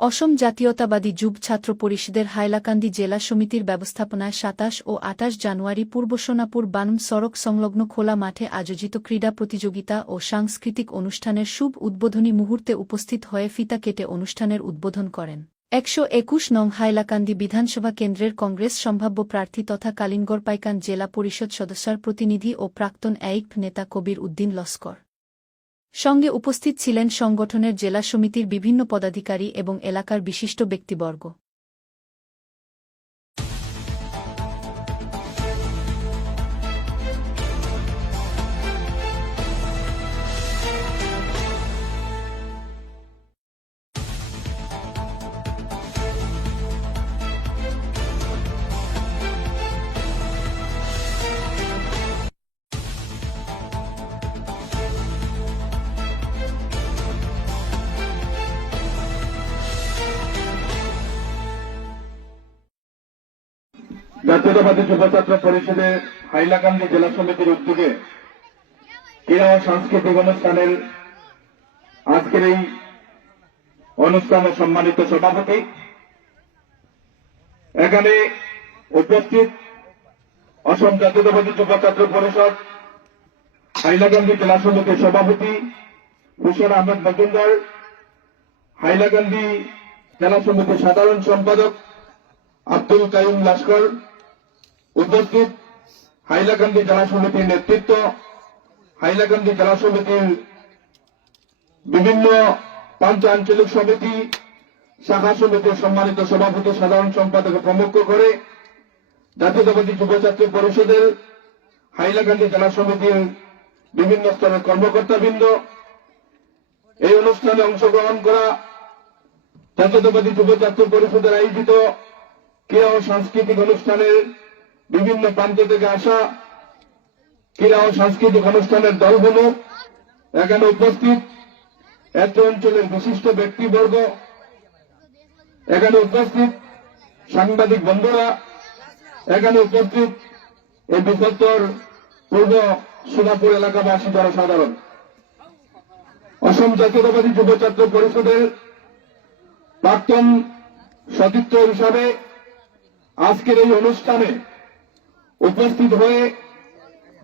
অসম জাতীয়তাবাদী যুব ছাত্র পরিষদের হাইলাকান্দি জেলা সমিতির ব্যবস্থাপনায় সাতাশ ও আটাশ জানুয়ারি পূর্ব সোনাপুর বানম সড়ক সংলগ্ন খোলা মাঠে আয়োজিত ক্রীড়া প্রতিযোগিতা ও সাংস্কৃতিক অনুষ্ঠানের শুভ উদ্বোধনী মুহূর্তে উপস্থিত হয়ে ফিতা কেটে অনুষ্ঠানের উদ্বোধন করেন। একশো একুশ নং হাইলাকান্দি বিধানসভা কেন্দ্রের কংগ্রেস সম্ভাব্য প্রার্থী তথা কালিঙ্গর পাইকান জেলা পরিষদ সদস্যার প্রতিনিধি ও প্রাক্তন এইক নেতা কবির উদ্দিন লস্কর। সঙ্গে উপস্থিত ছিলেন সংগঠনের জেলা সমিতির বিভিন্ন পদাধিকারী এবং এলাকার বিশিষ্ট ব্যক্তিবর্গ। জাতীয়তাবাদী যুব ছাত্র পরিষদের হাইলাকান্দি জেলা সমিতির উদ্যোগে ক্রীড়া ও সাংস্কৃতিক অনুষ্ঠানের আজকের এই অনুষ্ঠানে সম্মানিত সভাপতি। এখানে উপস্থিত অসম জাতীয়তাবাদী যুব ছাত্র পরিষদ, হাইলাকান্দি জেলা সমিতির সভাপতি হুসেন আহমেদ মজুমদার, হাইলাকান্দি জেলা সমিতির সাধারণ সম্পাদক আব্দুল কাইম লস্কর উপস্থিত হাইলাকান্দি জেলা সমিতির নেতৃত্ব, হাইলাকান্দি জেলা সমিতির বিভিন্ন পাঞ্চ আঞ্চলিক সমিতি, শাখা সমিতির সম্মানিত সভাপতি, সাধারণ সম্পাদক প্রমুখ করে জাতীয়তাবাদী যুব ছাত্র পরিষদের, হাইলাকান্দি জেলা সমিতির বিভিন্ন স্তরের কর্মকর্তাবৃন্দ, এই অনুষ্ঠানে অংশগ্রহণ করা জাতীয়তাবাদী যুব ছাত্র পরিষদের আয়োজিত ক্রীড়া ও সাংস্কৃতিক অনুষ্ঠানের বিভিন্ন প্রান্ত থেকে আসা ক্রীড়া ও সাংস্কৃতিক অনুষ্ঠানের দলগুলো এখানে উপস্থিত। এত অঞ্চলের বিশিষ্ট ব্যক্তিবর্গ এখানে উপস্থিত। সাংবাদিক বন্ধুরা এখানে উপস্থিত। এই বৃহত্তর পূর্ব সোনাপুর এলাকাবাসী যারা সাধারণ অসম জাতীয়তাবাদী যুব ছাত্র পরিষদের প্রাক্তন সতীর্থ হিসাবে আজকের এই অনুষ্ঠানে উপস্থিত হয়ে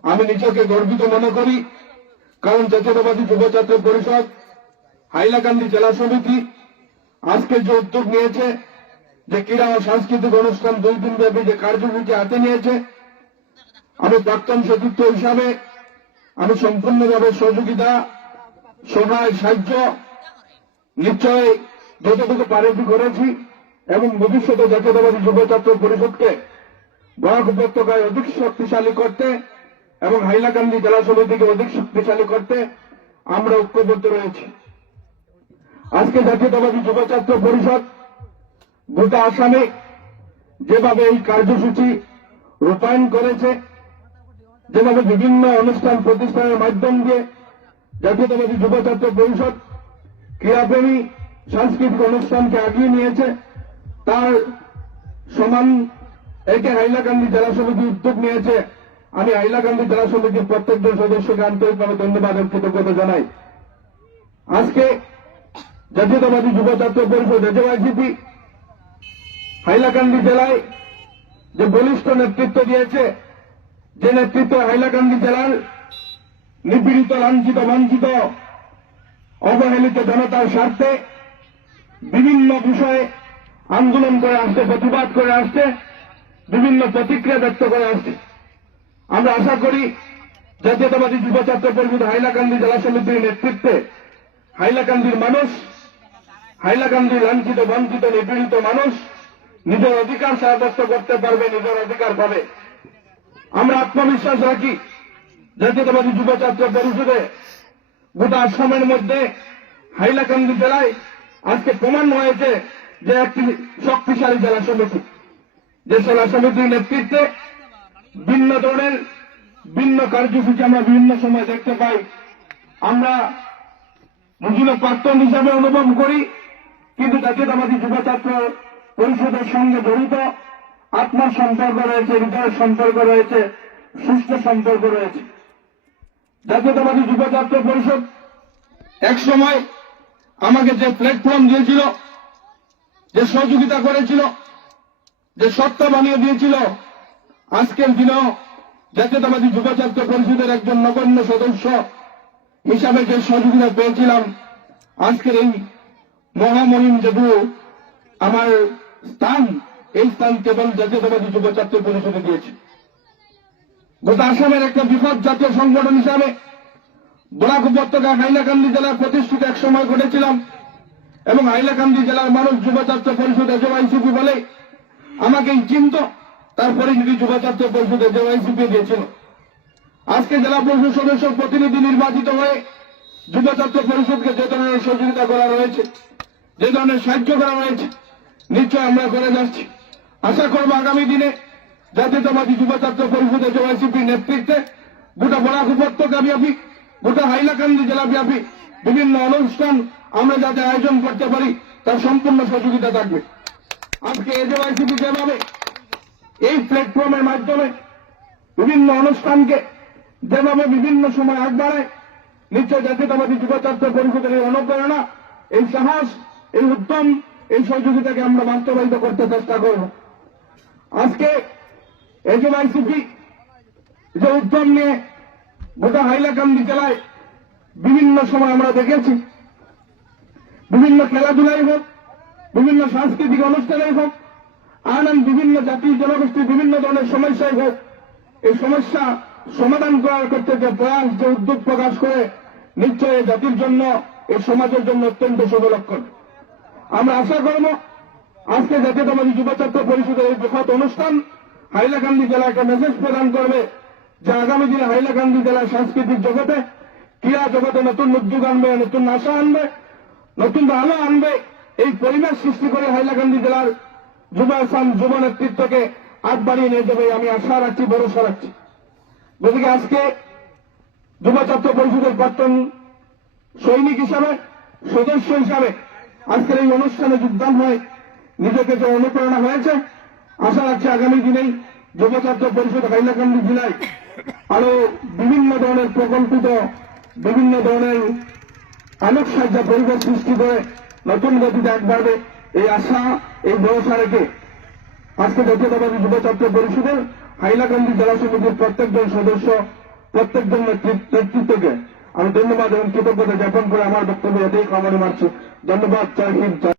আমি নিজেকে গর্বিত মনে করি, কারণ জাতীয়তাবাদী যুব ছাত্র পরিষদ, হাইলাকান্দি জেলা সমিতি আজকে যে উদ্যোগ নিয়েছে, যে ক্রীড়া ও সাংস্কৃতিক অনুষ্ঠান দুই দিন ব্যাপী যে কার্যসূচি হাতে নিয়েছে, আমি প্রাক্তন সতীর্থ হিসাবে আমি সম্পূর্ণভাবে সহযোগিতা সহায় সাহায্য নিশ্চয় যতটুকু পারেছি করেছি এবং ভবিষ্যতে জাতীয়তাবাদী যুব ছাত্র পরিষদকে বরাক উপত্যকায় অধিক শক্তিশালী করতে এবং হাইলাকান্দি জেলা সমিতিকে অধিক শক্তিশালী করতে আমরা ঐক্যবদ্ধ রয়েছি। আজকে জাতীয়তাবাদী যুব ছাত্র পরিষদ গোটা আসামে যেভাবে এই কার্যসূচি রূপায়ণ করেছে, যেভাবে বিভিন্ন অনুষ্ঠান প্রতিষ্ঠানের মাধ্যম দিয়ে জাতীয়তাবাদী যুব ছাত্র পরিষদ ক্রীড়াপ্রেমী সাংস্কৃতিক অনুষ্ঠানকে আগিয়ে নিয়েছে, তার সমান একে হাইলাকান্দি জেলা সমিতি উদ্যোগ নিয়েছে। আমি হাইলাকান্দি জেলা সমিতির প্রত্যেকজন সদস্যকে আন্তরিকভাবে ধন্যবাদ এবং কৃতজ্ঞতা জানাই। আজকে জাতীয়তাবাদী যুব ছাত্র পরিষদ এজেওয়াইসিপি হাইলাকান্দি জেলায় যে বলিষ্ঠ নেতৃত্ব দিয়েছে, যে নেতৃত্ব হাইলাকান্দি জেলার নিপীড়িত, লাঞ্ছিত, বঞ্চিত, অবহেলিত জনতার স্বার্থে বিভিন্ন বিষয়ে আন্দোলন করে আসছে, প্রতিবাদ করে আসছে। বিভিন্ন প্রতিক্রিয়া ব্যক্ত করে আসছে আমরা আশা করি জাতীয়তাবাদী যুব ছাত্র পরিষদ হাইলাকান্দি জেলা সমিতির নেতৃত্বে হাইলাকান্দির মানুষ, হাইলাকান্দির লাঞ্ছিত, বঞ্চিত, নিপীড়িত মানুষ নিজের অধিকার সাব্যস্ত করতে পারবে, নিজের অধিকার পাবে। আমরা আত্মবিশ্বাস রাখি জাতীয়তাবাদী যুব ছাত্র পরিষদে গোটা আসামের মধ্যে হাইলাকান্দি জেলায় আজকে প্রমাণ হয়েছে যে একটি শক্তিশালী জেলা সমিতি। যে সমিতির নেতৃত্বে ভিন্ন ধরনের, ভিন্ন কার্যসূচি আমরা বিভিন্ন সময় দেখতে পাই। আমরা মুজিব প্রাক্তন হিসাবে অনুভব করি, কিন্তু জাতীয়তাবাদী যুব ছাত্র পরিষদের সঙ্গে জড়িত। আত্মার সম্পর্ক রয়েছে, হৃদয়ের সম্পর্ক রয়েছে, সুস্থ সম্পর্ক রয়েছে। জাতীয়তাবাদী যুব ছাত্র পরিষদ এক সময় আমাকে যে প্ল্যাটফর্ম দিয়েছিল, যে সহযোগিতা করেছিল যে সত্তা বানিয়ে দিয়েছিল আজকের দিনেও জাতীয়তাবাদী যুব ছাত্র পরিষদের একজন নগণ্য সদস্য হিসাবে যে সহযোগিতা পেয়েছিলাম, আজকের এই মহামহিম যেটু আমার স্থান, এই স্থান কেবল জাতীয়তাবাদী যুব ছাত্র পরিষদে দিয়েছে। গোটা আসামের একটা বৃহৎ জাতীয় সংগঠন হিসাবে বরাক উপত্যকা হাইলাকান্দি জেলায় প্রতিষ্ঠিত এক সময় ঘটেছিলাম এবং হাইলাকান্দি জেলার মানুষ যুব ছাত্র পরিষদ এজওয়াইসিপি বলে আমাকেই চিনত তারপরে যুব ছাত্র পরিষদ এজওয়াইসিপি দিয়েছিল। আজকে জেলা পরিষদ সদস্য প্রতিনিধি নির্বাচিত হয়ে যুবছাত্র পরিষদকে যে ধরনের সহযোগিতা করা রয়েছে, যে ধরনের সাহায্য করা হয়েছে নিশ্চয় আমরা করে যাচ্ছি। আশা করব আগামী দিনে জাতীয়তাবাদী যুব ছাত্র পরিষদ এজওয়াইসিপির নেতৃত্বে গোটা বরাক উপত্যকা ব্যাপী, গোটা হাইলাকান্দি জেলা ব্যাপী বিভিন্ন অনুষ্ঠান আমরা যাতে আয়োজন করতে পারি, তার সম্পূর্ণ সহযোগিতা থাকবে। আজকে এজওয়াইসিপি যেভাবে এই প্ল্যাটফর্মের মাধ্যমে বিভিন্ন অনুষ্ঠানকে যেভাবে বিভিন্ন সময় আগ বাড়ায়, নিশ্চয় জাতীয়তাবাদী যুব পরিষদের এই অনুপ্রেরণা, এই সাহস, এই উদ্যম, এই সহযোগিতাকে আমরা বাস্তবায়িত করতে চেষ্টা করব। আজকে এজওয়াইসিপি যে উদ্যম নিয়ে গোটা হাইলাকান্দি জেলায় বিভিন্ন সময় আমরা দেখেছি, বিভিন্ন খেলাধুলাই হোক বিভিন্ন সাংস্কৃতিক অনুষ্ঠানেই হোক, আনন্দ, বিভিন্ন জাতি, জনগোষ্ঠী, বিভিন্ন ধরনের সমস্যাই হোক, এই সমস্যা সমাধান করার ক্ষেত্রে যে প্রয়াস যে উদ্যোগ প্রকাশ করে নিশ্চয় জাতির জন্য, এই সমাজের জন্য অত্যন্ত শুভলক্ষণ আমরা আশা করব, আজকে জাতীয়তাবাদী যুব ছাত্র পরিষদের এই বৃহৎ অনুষ্ঠান হাইলাকান্দি জেলা একটা মেসেজ প্রদান করবে, যে আগামী দিনে হাইলাকান্দি জেলার সাংস্কৃতিক জগতে, ক্রীড়া জগতে নতুন উদ্যোগ আনবে, নতুন আশা আনবে, নতুন আলো আনবে। এই পরিবেশ সৃষ্টি করে হাইলাকান্দি জেলার যুব আসাম যুব নেতৃত্বকে আগ বাড়িয়ে নিয়ে যাবে, আমি আশা রাখছি, ভরসা রাখছি। গতিকে আজকে যুব ছাত্র পরিষদের প্রাক্তন সৈনিক হিসাবে, সদস্য হিসাবে আজকের এই অনুষ্ঠানে যোগদান হয়, নিজেকে যে অনুপ্রেরণা হয়েছে, আশা রাখছি আগামী দিনেই যুব ছাত্র পরিষদ হাইলাকান্দি জেলায় আরও বিভিন্ন ধরনের প্রকল্পিত, বিভিন্ন ধরনের আলোক সাজ্জা পরিবেশ সৃষ্টি করে নতুন গতিতে এক বাড়বে, এই আশা, এই ভরসা রেখে আজকে জাতীয়তাবাদী যুব ছাত্র পরিষদের হাইলাকান্দি জেলা সমিতির প্রত্যেকজন সদস্য, প্রত্যেকজন নেতৃত্ব- নেতৃত্বকে আমি ধন্যবাদ এবং কৃতজ্ঞতা জ্ঞাপন করে আমার বক্তব্য এতেই কামনে মারছি। ধন্যবাদ, জয় হিন্দ